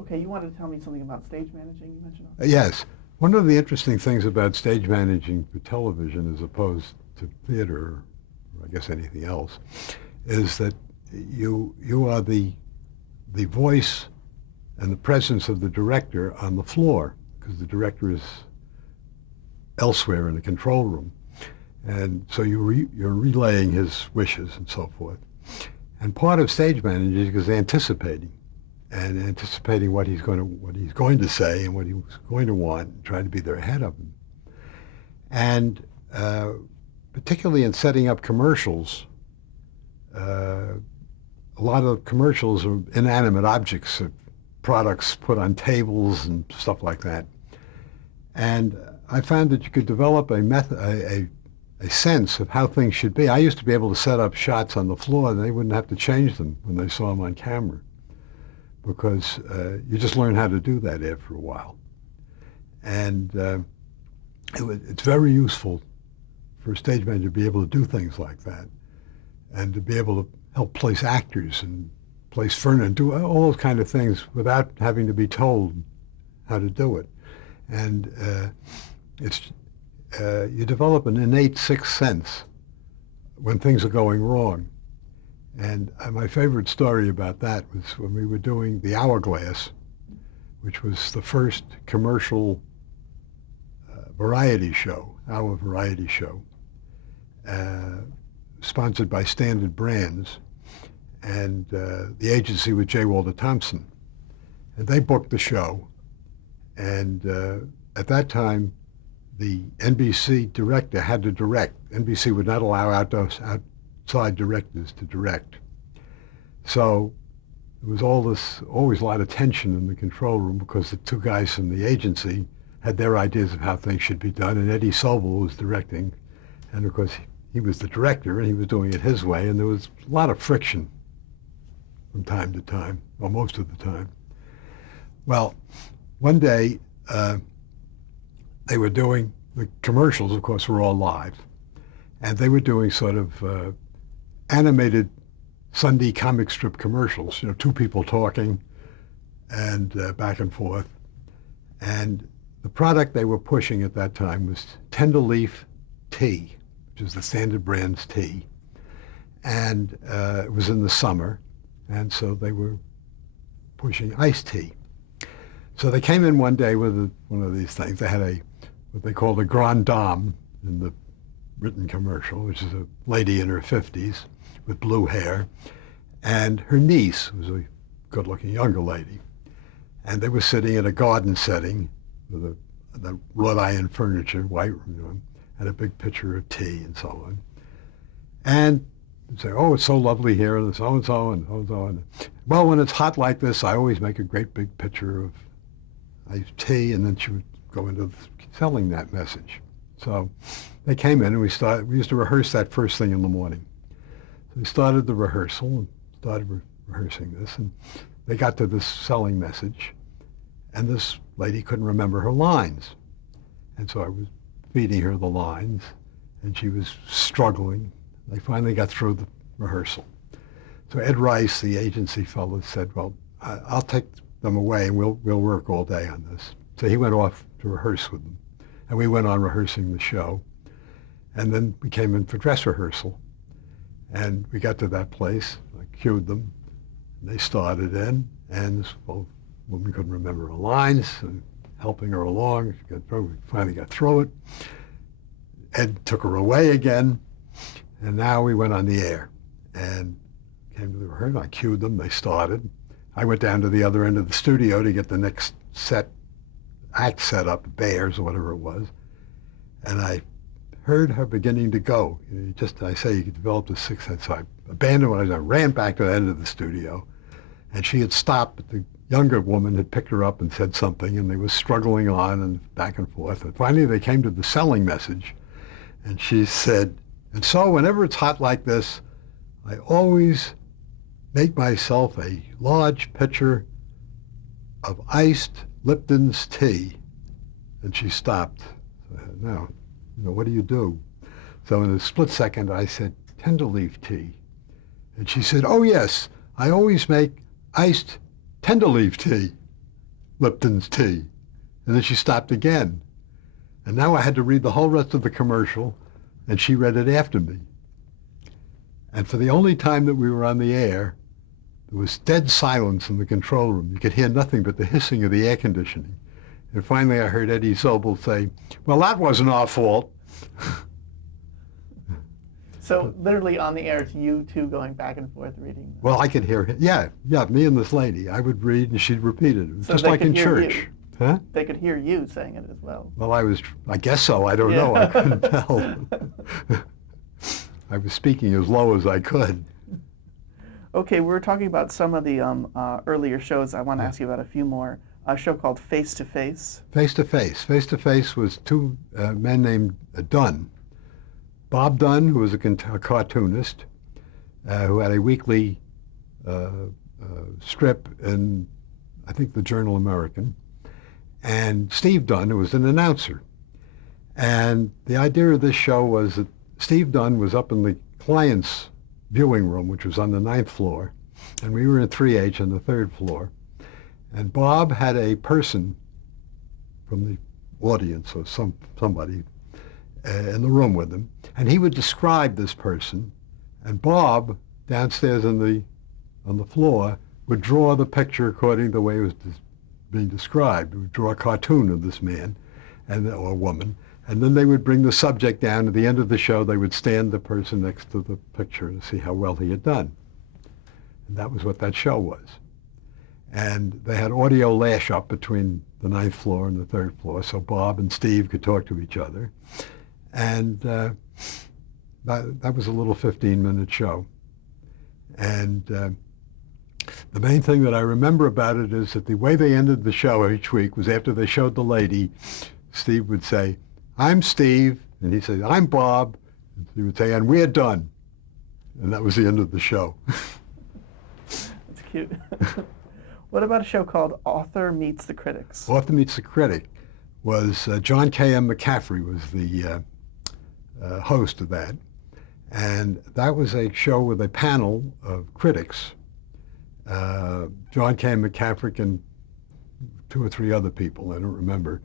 Okay, you wanted to tell me something about stage managing, you mentioned? Yes. One of the interesting things about stage managing for television as opposed to theater, or I guess anything else, is that you are the voice and the presence of the director on the floor, because the director is elsewhere in the control room. And so you're relaying his wishes and so forth. And part of stage managing is anticipating, and anticipating what he's going to say and what he's going to want, and trying to be there ahead of him. And particularly in setting up commercials, a lot of commercials are inanimate objects, products put on tables and stuff like that. And I found that you could develop a sense of how things should be. I used to be able to set up shots on the floor and they wouldn't have to change them when they saw them on camera, because you just learn how to do that after a while. And it's very useful for a stage manager to be able to do things like that, and to be able to help place actors and place furniture and do all those kind of things without having to be told how to do it. And you develop an innate sixth sense when things are going wrong. And my favorite story about that was when we were doing The Hourglass, which was the first commercial variety show, hour variety show, sponsored by Standard Brands, and the agency was J. Walter Thompson. And they booked the show, and at that time, the NBC director had to direct. NBC would not allow outside directors to direct. So there was always a lot of tension in the control room, because the two guys from the agency had their ideas of how things should be done, and Eddie Sobel was directing. And of course, he was the director, and he was doing it his way, and there was a lot of friction from time to time, or most of the time. Well, one day, they were doing, the commercials, of course, were all live, and they were doing sort of animated Sunday comic strip commercials, two people talking and back and forth. And the product they were pushing at that time was Tender Leaf tea, which is the Standard Brands tea. And it was in the summer, and so they were pushing iced tea. So they came in one day with one of these things. They had what they called a grande dame in the written commercial, which is a lady in her 50s with blue hair, and her niece was a good-looking younger lady. And they were sitting in a garden setting with the wrought iron furniture, white room, and a big pitcher of tea and so on. And they'd say, "Oh, it's so lovely here, and so-and-so, and so-and-so. And, well, when it's hot like this, I always make a great big pitcher of iced tea," and then she would go into selling that message. So they came in, and we used to rehearse that first thing in the morning. So we started the rehearsal and started rehearsing this, and they got to this selling message, and this lady couldn't remember her lines. And so I was feeding her the lines, and she was struggling. They finally got through the rehearsal. So Ed Rice, the agency fellow, said, "Well, I'll take them away, and we'll work all day on this." So he went off to rehearse with them, and we went on rehearsing the show. And then we came in for dress rehearsal, and we got to that place. I cued them, and they started in, and this woman couldn't remember her lines, and helping her along. We finally got through it. Ed took her away again, and now we went on the air, and came to the rehearsal. I cued them, they started. I went down to the other end of the studio to get the next act set up, Bears or whatever it was, and I heard her beginning to go. I say you could develop the sixth sense. So I abandoned what I was doing, ran back to the end of the studio, and she had stopped, but the younger woman had picked her up and said something, and they were struggling on and back and forth. And finally they came to the selling message, and she said, "And so whenever it's hot like this, I always make myself a large pitcher of iced Lipton's tea." And she stopped. So I said, "No, what do you do?" So in a split second, I said, "Tender Leaf tea." And she said, "Oh yes, I always make iced Tender Leaf tea." Lipton's tea. And then she stopped again. And now I had to read the whole rest of the commercial, and she read it after me. And for the only time that we were on the air, there was dead silence in the control room. You could hear nothing but the hissing of the air conditioning. And finally I heard Eddie Sobel say, "Well, that wasn't our fault." So literally on the air, it's you two going back and forth reading. Well, I could hear him. Yeah, me and this lady. I would read and she'd repeat it. It was So just they like could in hear church. you. Huh? They could hear you saying it as well. Well, I guess so. I don't Yeah. know. I couldn't tell. I was speaking as low as I could. Okay, we were talking about some of the earlier shows. I want to ask you about a few more. A show called Face to Face. Face to Face. Face to Face was two men named Dunn. Bob Dunn, who was a cartoonist, who had a weekly strip in, I think, the Journal American, and Steve Dunn, who was an announcer. And the idea of this show was that Steve Dunn was up in the client's viewing room, which was on the 9th floor, and we were in 3H on the 3rd floor. And Bob had a person from the audience or somebody in the room with him, and he would describe this person, and Bob downstairs on the floor would draw the picture according to the way it was being described. He would draw a cartoon of this man or woman, and then they would bring the subject down. At the end of the show, they would stand the person next to the picture to see how well he had done. And that was what that show was. And they had audio lash up between the 9th floor and the 3rd floor, so Bob and Steve could talk to each other. And that was a little 15-minute show. And the main thing that I remember about it is that the way they ended the show each week was after they showed the lady, Steve would say, "I'm Steve," and he'd say, "I'm Bob," and he would say, "And we're done." And that was the end of the show. That's cute. What about a show called Author Meets the Critics? Author Meets the Critic was John K.M. McCaffrey was the host of that. And that was a show with a panel of critics, John K. McCaffrey and 2 or 3 other people, I don't remember,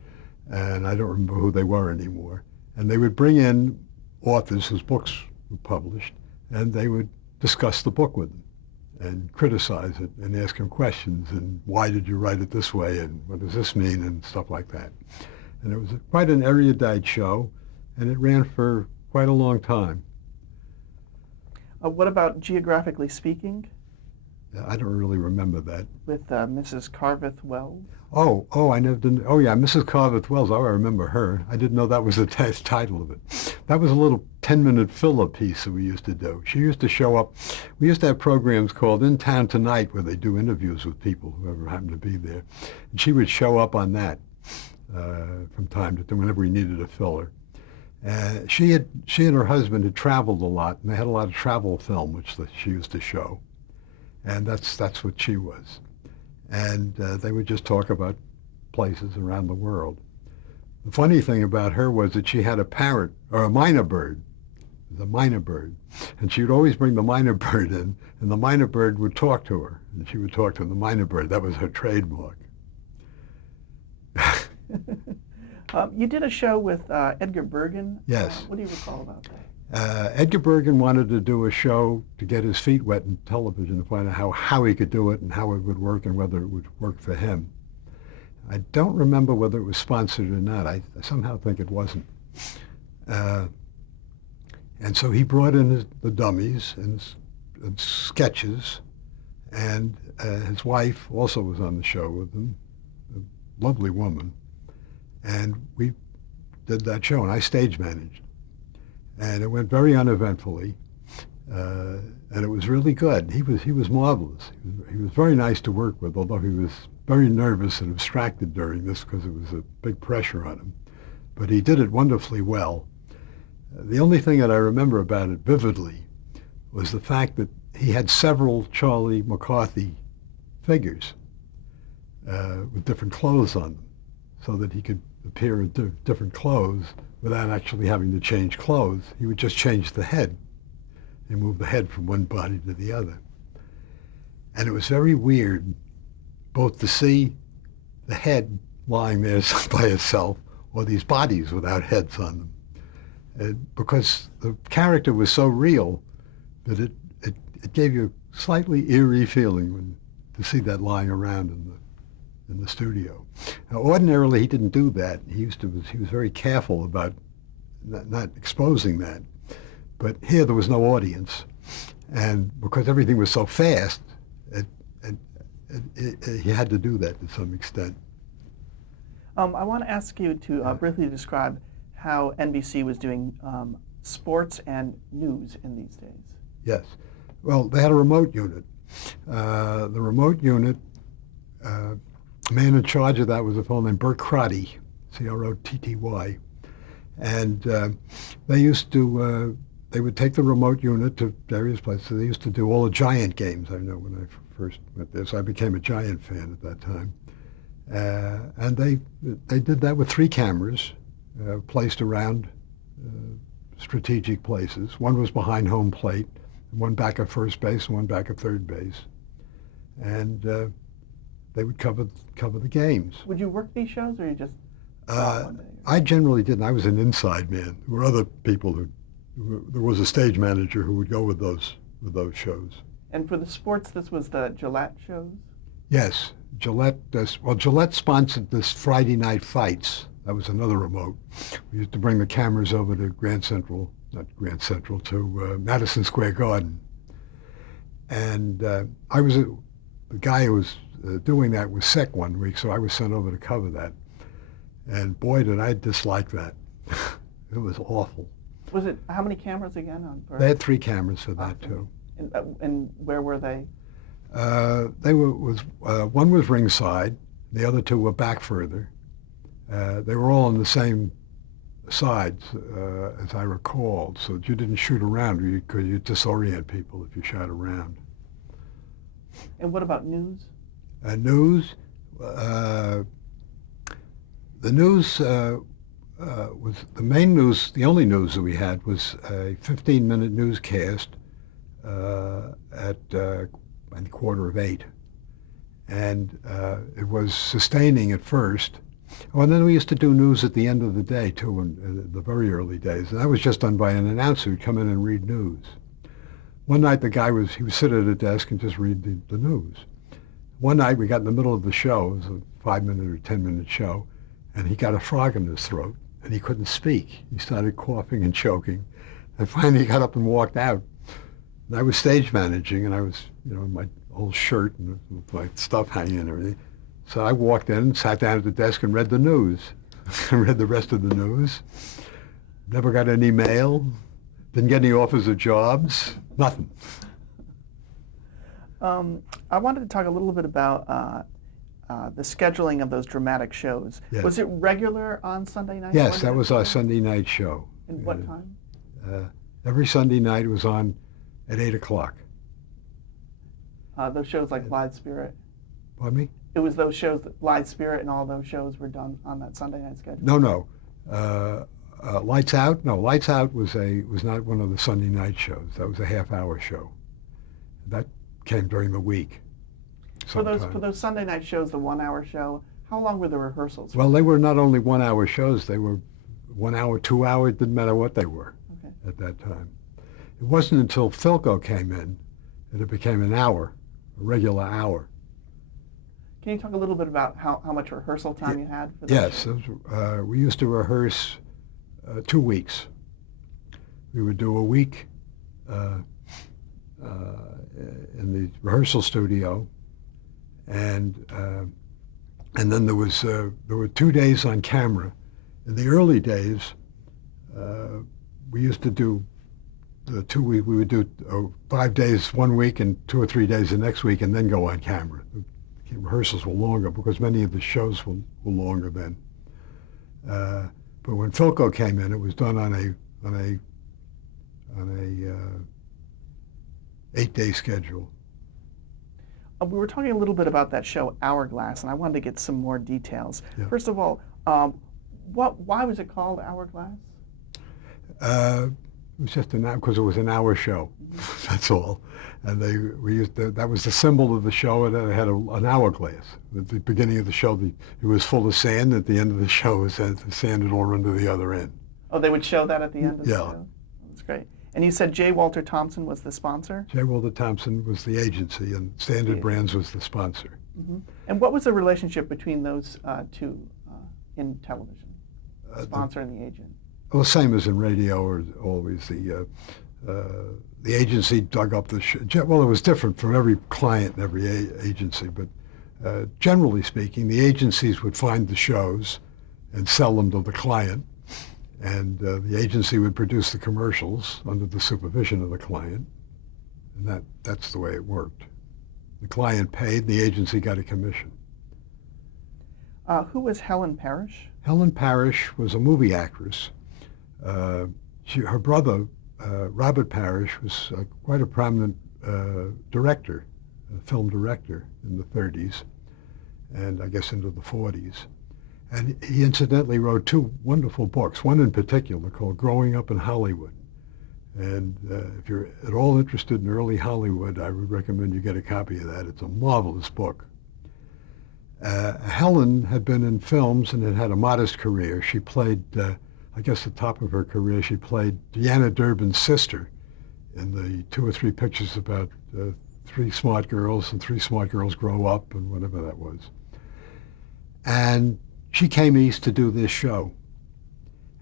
and I don't remember who they were anymore. And they would bring in authors whose books were published, and they would discuss the book with them and criticize it and ask them questions and why did you write it this way and what does this mean and stuff like that. And it was quite an erudite show, and it ran for quite a long time. What about Geographically Speaking? I don't really remember that. With Mrs. Carveth Wells? I never did. Oh yeah, Mrs. Carveth Wells. Oh, I remember her. I didn't know that was the title of it. That was a little 10-minute filler piece that we used to do. She used to show up. We used to have programs called In Town Tonight where they do interviews with people, whoever happened to be there. And she would show up on that from time to time whenever we needed a filler. She and her husband had traveled a lot, and they had a lot of travel film, which she used to show. And that's what she was. And they would just talk about places around the world. The funny thing about her was that she had a parrot, or a minor bird. It was a minor bird. And she would always bring the minor bird in, and the minor bird would talk to her. And she would talk to the minor bird. That was her trademark. You did a show with Edgar Bergen. Yes. What do you recall about that? Edgar Bergen wanted to do a show to get his feet wet in television, to find out how he could do it and how it would work and whether it would work for him. I don't remember whether it was sponsored or not. I somehow think it wasn't. And so he brought in the dummies and sketches, and his wife also was on the show with him, a lovely woman. And we did that show, and I stage managed. And it went very uneventfully, and it was really good. He was marvelous. He was very nice to work with, although he was very nervous and abstracted during this because it was a big pressure on him. But he did it wonderfully well. The only thing that I remember about it vividly was the fact that he had several Charlie McCarthy figures with different clothes on them, so that he could appear in different clothes without actually having to change clothes. He would just change the head and move the head from one body to the other. And it was very weird both to see the head lying there by itself, or these bodies without heads on them. Because the character was so real that it gave you a slightly eerie feeling to see that lying around in the studio. Now, ordinarily, he didn't do that. He was very careful about not exposing that. But here there was no audience, and because everything was so fast, he had to do that to some extent. I want to ask you to briefly describe how NBC was doing sports and news in these days. Yes. Well, they had a remote unit. The remote unit, the man in charge of that was a fellow named Bert Crotty, C-R-O-T-T-Y. And they would take the remote unit to various places. They used to do all the Giant games. I know when I first went there, so I became a Giant fan at that time. And they did that with 3 cameras placed around strategic places. One was behind home plate, one back at first base, and one back at third base. And they would cover the games. Would you work these shows, or you just saw it one day? I generally didn't. I was an inside man. There were other people there was a stage manager who would go with those shows. And for the sports, this was the Gillette shows? Yes. Gillette sponsored this Friday Night Fights. That was another remote. We used to bring the cameras over to to Madison Square Garden. And the guy who was doing that was sick one week, so I was sent over to cover that. And boy, did I dislike that. It was awful. Was it, how many cameras again? They had 3 cameras for that, too. And where were they? One was ringside, the other 2 were back further. They were all on the same sides, as I recall, so that you didn't shoot around, because you'd disorient people if you shot around. And what about news? News? The news was the main news. The only news that we had was a 15-minute newscast at 7:45, and it was sustaining at first. Oh, and then we used to do news at the end of the day too, in the very early days, and that was just done by an announcer who'd come in and read news. One night the guy would sit at a desk and just read the news. One night we got in the middle of the show, it was a 5-minute or 10-minute show, and he got a frog in his throat, and he couldn't speak. He started coughing and choking, and finally he got up and walked out. And I was stage managing, and I was, in my old shirt and my stuff hanging and everything. So I walked in, sat down at the desk, and read the news. Read the rest of the news. Never got any mail. Didn't get any offers of jobs. Nothing. I wanted to talk a little bit about the scheduling of those dramatic shows. Yes. Was it regular on Sunday night? Yes, that was our Sunday night show. And what time? Every Sunday night it was on at 8 o'clock. Those shows like Live Spirit? Pardon me? It was those shows, that Live Spirit and all those shows were done on that Sunday night schedule? No. Lights Out? No, Lights Out was not one of the Sunday night shows. That was a half-hour show. That came during the week. For those Sunday night shows, the 1-hour show, how long were the rehearsals? Well, they were not only 1-hour shows. They were 1 hour, 2 hour. It didn't matter what they were at that time. It wasn't until Philco came in that it became an hour, a regular hour. Can you talk a little bit about how much rehearsal time you had for those? Yes, we used to rehearse 2 weeks. We would do a week in the rehearsal studio, and then there were 2 days on camera. In the early days, we used to do the 2 week. We would do 5 days one week and 2 or 3 days the next week, and then go on camera. The rehearsals were longer because many of the shows were longer then. But when Philco came in, it was done on a 8-day schedule. We were talking a little bit about that show Hourglass, and I wanted to get some more details. Yeah. First of all, why was it called Hourglass? It was just an hour, because it was an hour show. That's all. And we used that was the symbol of the show, and it had an hourglass. At the beginning of the show, it was full of sand. At the end of the show, the sand had all run to the other end. Oh, they would show that at the end of the Yeah. show? That's great. And you said J. Walter Thompson was the sponsor? J. Walter Thompson was the agency, and Standard Brands was the sponsor. Mm-hmm. And what was the relationship between those two in television, the sponsor and the agent? Well, same as in radio, or always the agency dug up the show. Well, it was different for every client and every agency, but generally speaking, the agencies would find the shows and sell them to the client, and the agency would produce the commercials under the supervision of the client, and that's the way it worked. The client paid, the agency got a commission. Who was Helen Parrish? Helen Parrish was a movie actress. Her brother, Robert Parrish, was quite a prominent director, a film director in the 30s, and I guess into the 40s. And he incidentally wrote two wonderful books, one in particular called Growing Up in Hollywood. And if you're at all interested in early Hollywood, I would recommend you get a copy of that. It's a marvelous book. Helen had been in films and had had a modest career. She played, I guess the top of her career, she played Deanna Durbin's sister in the 2 or 3 pictures about 3 smart girls and 3 smart girls grow up and whatever that was. And she came east to do this show.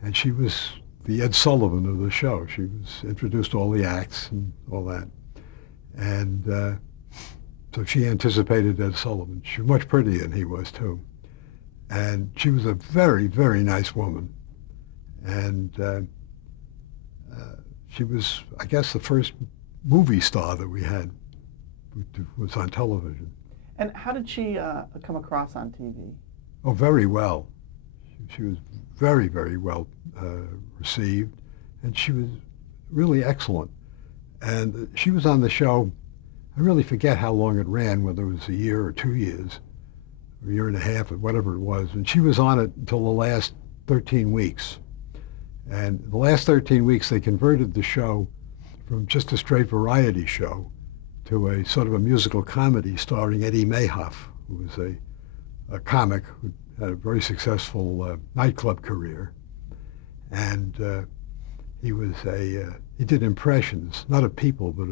And she was the Ed Sullivan of the show. She was introduced all the acts and all that. And so she anticipated Ed Sullivan. She was much prettier than he was, too. And she was a very, very nice woman. And she was, I guess, the first movie star that we had who was on television. And how did she come across on TV? Oh, very well. She was very, very well received, and she was really excellent. And she was on the show, I really forget how long it ran, whether it was a year or 2 years, or a year and a half, or whatever it was. And she was on it until the last 13 weeks. And the last 13 weeks, they converted the show from just a straight variety show to a sort of a musical comedy starring Eddie Mayhoff, who was a comic who had a very successful nightclub career. And he did impressions, not of people, but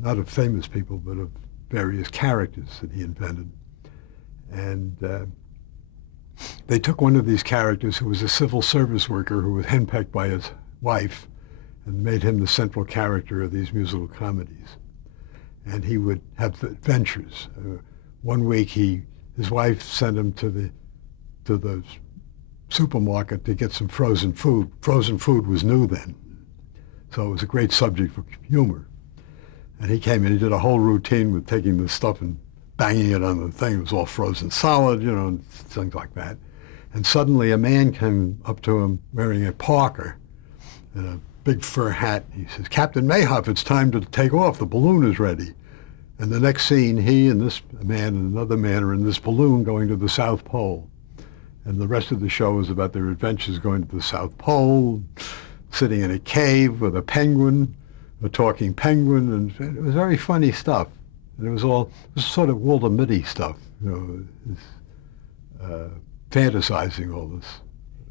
not of famous people, but of various characters that he invented. And they took one of these characters who was a civil service worker who was henpecked by his wife and made him the central character of these musical comedies. And he would have adventures. One week his wife sent him to the supermarket to get some frozen food. Frozen food was new then, so it was a great subject for humor. And he came in, he did a whole routine with taking the stuff and banging it on the thing. It was all frozen solid, and things like that. And suddenly a man came up to him wearing a parka and a big fur hat. He says, "Captain Mayhoff, it's time to take off. The balloon is ready." And the next scene, he and this man and another man are in this balloon going to the South Pole. And the rest of the show is about their adventures going to the South Pole, sitting in a cave with a penguin, a talking penguin, and it was very funny stuff. And it was sort of Walter Mitty stuff, fantasizing all this.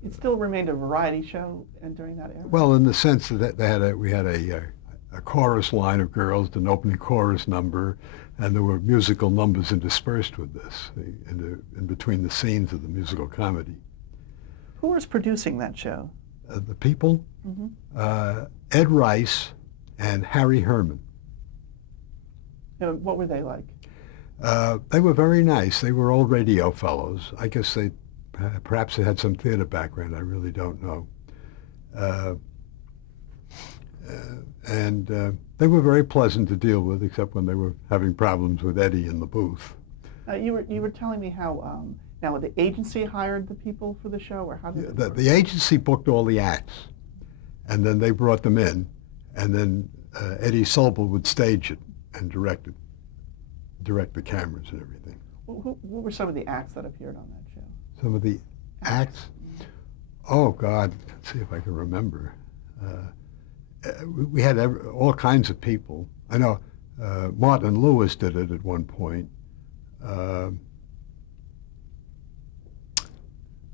It still remained a variety show during that era? Well, in the sense that we had a chorus line of girls, an opening chorus number, and there were musical numbers interspersed with this in between the scenes of the musical comedy. Who was producing that show? The people, Mm-hmm. Ed Rice and Harry Herman. What were they like? They were very nice. They were old radio fellows. I guess perhaps they had some theater background. I really don't know. And they were very pleasant to deal with, except when they were having problems with Eddie in the booth. You were telling me how now the agency hired the people for the show, or how did it work? The agency booked all the acts, and then they brought them in, and then Eddie Sobel would stage it and direct the cameras and everything. What were some of the acts that appeared on that show? Some of the acts? Oh, God, let's see if I can remember. we had all kinds of people. I know Martin Lewis did it at one point.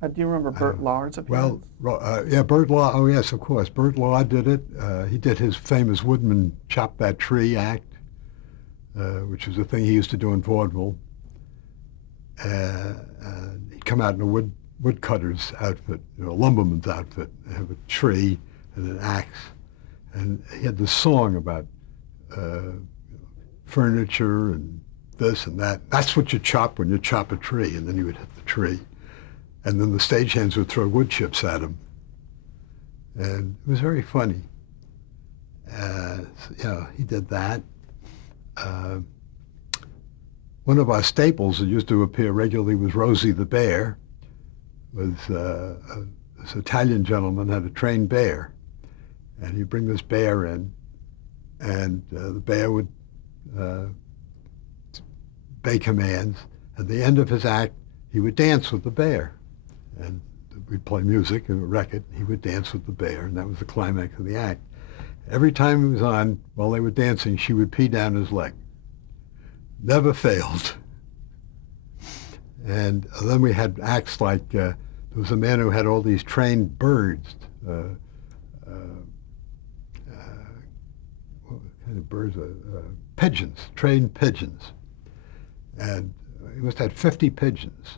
Do you remember Bert Lahr's appearance? Yeah, Bert Lahr. Oh, yes, of course. Bert Lahr did it. He did his famous Woodman Chop That Tree act, which was a thing he used to do in vaudeville. He'd come out in a woodcutter's outfit, a lumberman's outfit, and have a tree and an axe. And he had this song about furniture and this and that. That's what you chop when you chop a tree, and then he would hit the tree. And then the stagehands would throw wood chips at him. And it was very funny. He did that. One of our staples that used to appear regularly was Rosie the Bear. This Italian gentleman had a trained bear. And he'd bring this bear in, and the bear would obey commands. At the end of his act, he would dance with the bear. And we'd play music and a record. He would dance with the bear, and that was the climax of the act. Every time he was on, while they were dancing, she would pee down his leg. Never failed. And then we had acts like, there was a man who had all these trained birds. What kind of birds? Pigeons, trained pigeons. And he must have had 50 pigeons.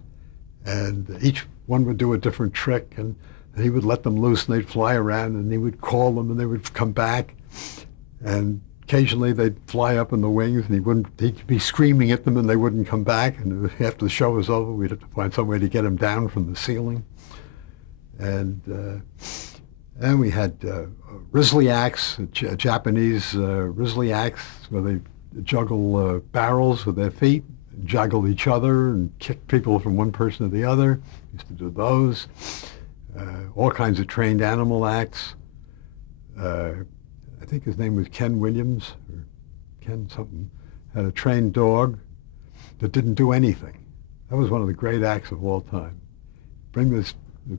And each one would do a different trick, and he would let them loose, and they'd fly around, and he would call them, and they would come back. And occasionally they'd fly up in the wings, and he'd be screaming at them, and they wouldn't come back. And after the show was over, we'd have to find some way to get them down from the ceiling. And we had Risley acts, Japanese Risley acts, where they juggle barrels with their feet, juggle each other, and kick people from one person to the other. Used to do those. All kinds of trained animal acts. I think his name was Ken Williams, or Ken something, had a trained dog that didn't do anything. That was one of the great acts of all time. Bring this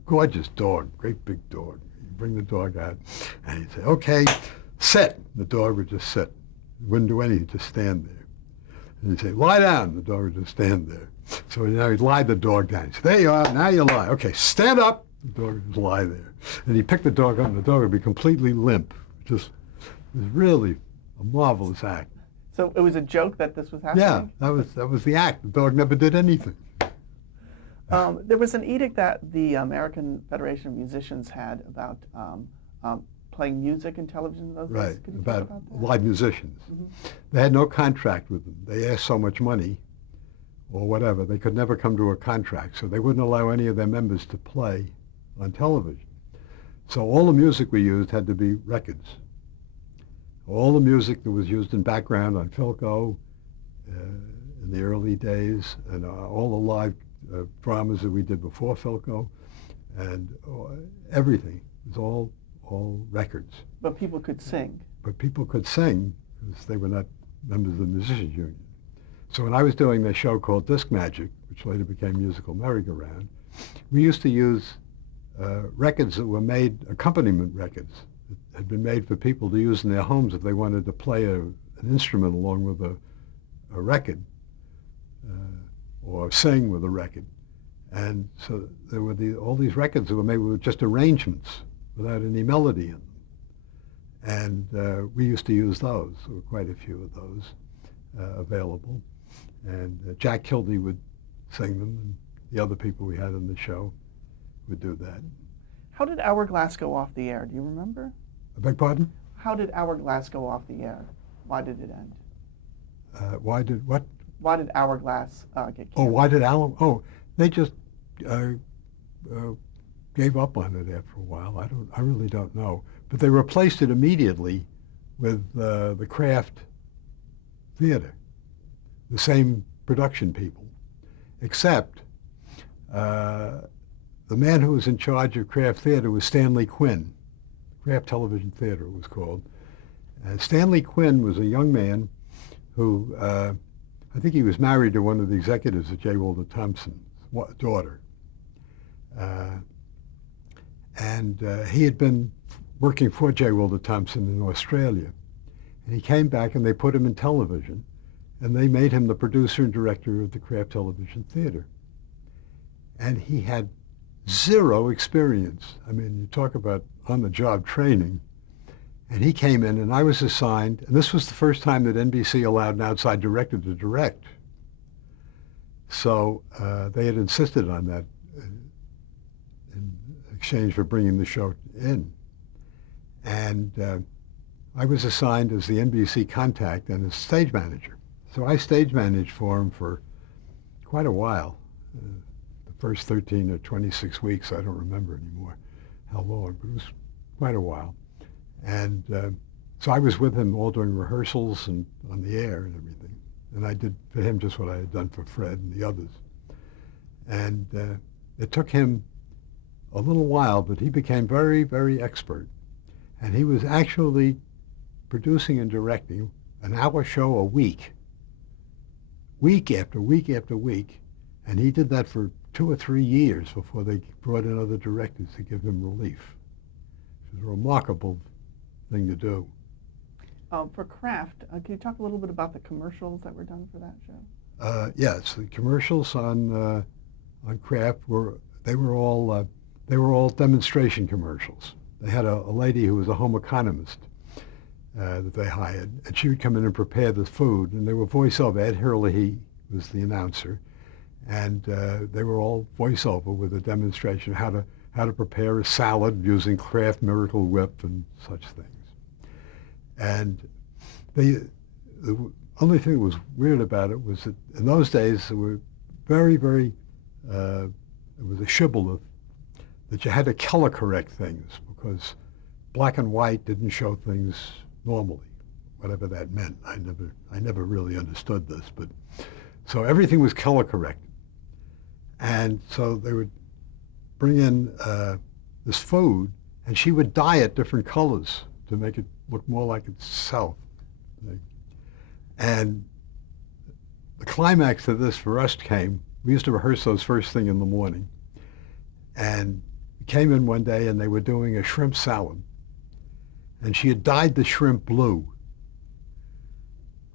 gorgeous dog, great big dog. You bring the dog out, and he'd say, "Okay, sit." The dog would just sit. Wouldn't do anything, just stand there. And he'd say, "Lie down." The dog would just stand there. So now he'd lie the dog down. He'd say, "There you are, now you lie. Okay, stand up." The dog would just lie there. And he'd pick the dog up, and the dog would be completely limp. It was really a marvelous act. So it was a joke that this was happening? Yeah, that was the act. The dog never did anything. There was an edict that the American Federation of Musicians had about playing music in television in those days. Right, Could you talk about that? live musicians. Mm-hmm. They had no contract with them. They asked so much money or whatever. They could never come to a contract, so they wouldn't allow any of their members to play on television. So all the music we used had to be records. All the music that was used in background on Philco in the early days, and all the live dramas that we did before Philco, and everything was all records. But people could sing. But people could sing because they were not members of the Musicians Union. So when I was doing this show called Disc Magic, which later became Musical Merry-Go-Round, we used to use records that were made, accompaniment records, that had been made for people to use in their homes if they wanted to play an instrument along with a record, or sing with a record. And so there were all these records that were made with just arrangements without any melody in them. And we used to use those. There were quite a few of those available. And Jack Kildee would sing them, and the other people we had on the show would do that. How did Hourglass go off the air? Do you remember? I beg pardon? How did Hourglass go off the air? Why did it end? Why did what? Why did Hourglass get canceled? Oh, why did Alan? Oh, they just gave up on it after a while. I really don't know. But they replaced it immediately with the Kraft Theater, the same production people, except the man who was in charge of Kraft Theater was Stanley Quinn. Kraft Television Theater it was called. And Stanley Quinn was a young man who, I think he was married to one of the executives of J. Walter Thompson's daughter. And he had been working for J. Walter Thompson in Australia. And he came back and they put him in television, and they made him the producer and director of the Kraft Television Theater. And he had zero experience. I mean, you talk about on-the-job training. And he came in, and I was assigned, and this was the first time that NBC allowed an outside director to direct. So they had insisted on that in exchange for bringing the show in. And I was assigned as the NBC contact and as stage manager. So I stage managed for him for quite a while. The first 13 or 26 weeks, I don't remember anymore how long, but it was quite a while. And so I was with him all during rehearsals and on the air and everything. And I did for him just what I had done for Fred and the others. And it took him a little while, but he became very, very expert. And he was actually producing and directing an hour show a week after week after week. And he did that for 2 or 3 years before they brought in other directors to give him relief. It was a remarkable thing to do. For Kraft, can you talk a little bit about the commercials that were done for that show? Yes, the commercials on Kraft were all demonstration commercials. They had a lady who was a home economist that they hired, and she would come in and prepare the food, and they were voiceover. Ed Hurley was the announcer, and they were all voiceover with a demonstration of how to prepare a salad using Kraft Miracle Whip and such things. And the only thing that was weird about it was that in those days there were very, very, it was a shibboleth that you had to color correct things because black and white didn't show things normally, whatever that meant. I never really understood this, but so everything was color corrected. And so they would bring in this food, and she would dye it different colors to make it look more like itself. And the climax of this for us came, we used to rehearse those first thing in the morning, and we came in one day and they were doing a shrimp salad, and she had dyed the shrimp blue.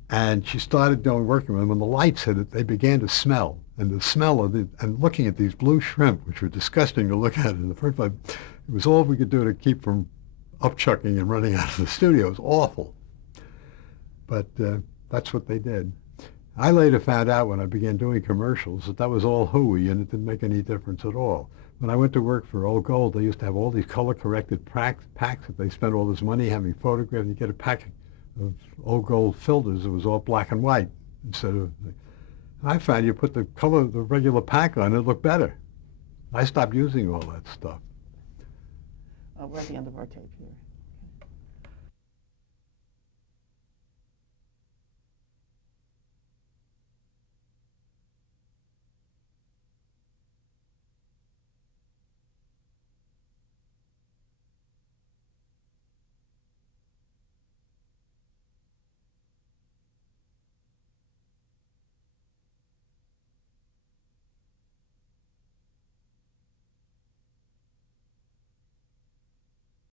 And she started working with them. When the lights hit it, they began to smell. And the smell of and looking at these blue shrimp, which were disgusting to look at in the first place, it was all we could do to keep from upchucking and running out of the studio. It was awful. But that's what they did. I later found out when I began doing commercials that was all hooey and it didn't make any difference at all. When I went to work for Old Gold, they used to have all these color-corrected packs that they spent all this money having photographed. You get a pack of Old Gold filters that was all black and white instead of. I found you put the color of the regular pack on, it looked better. I stopped using all that stuff. We're at the end of our tape here.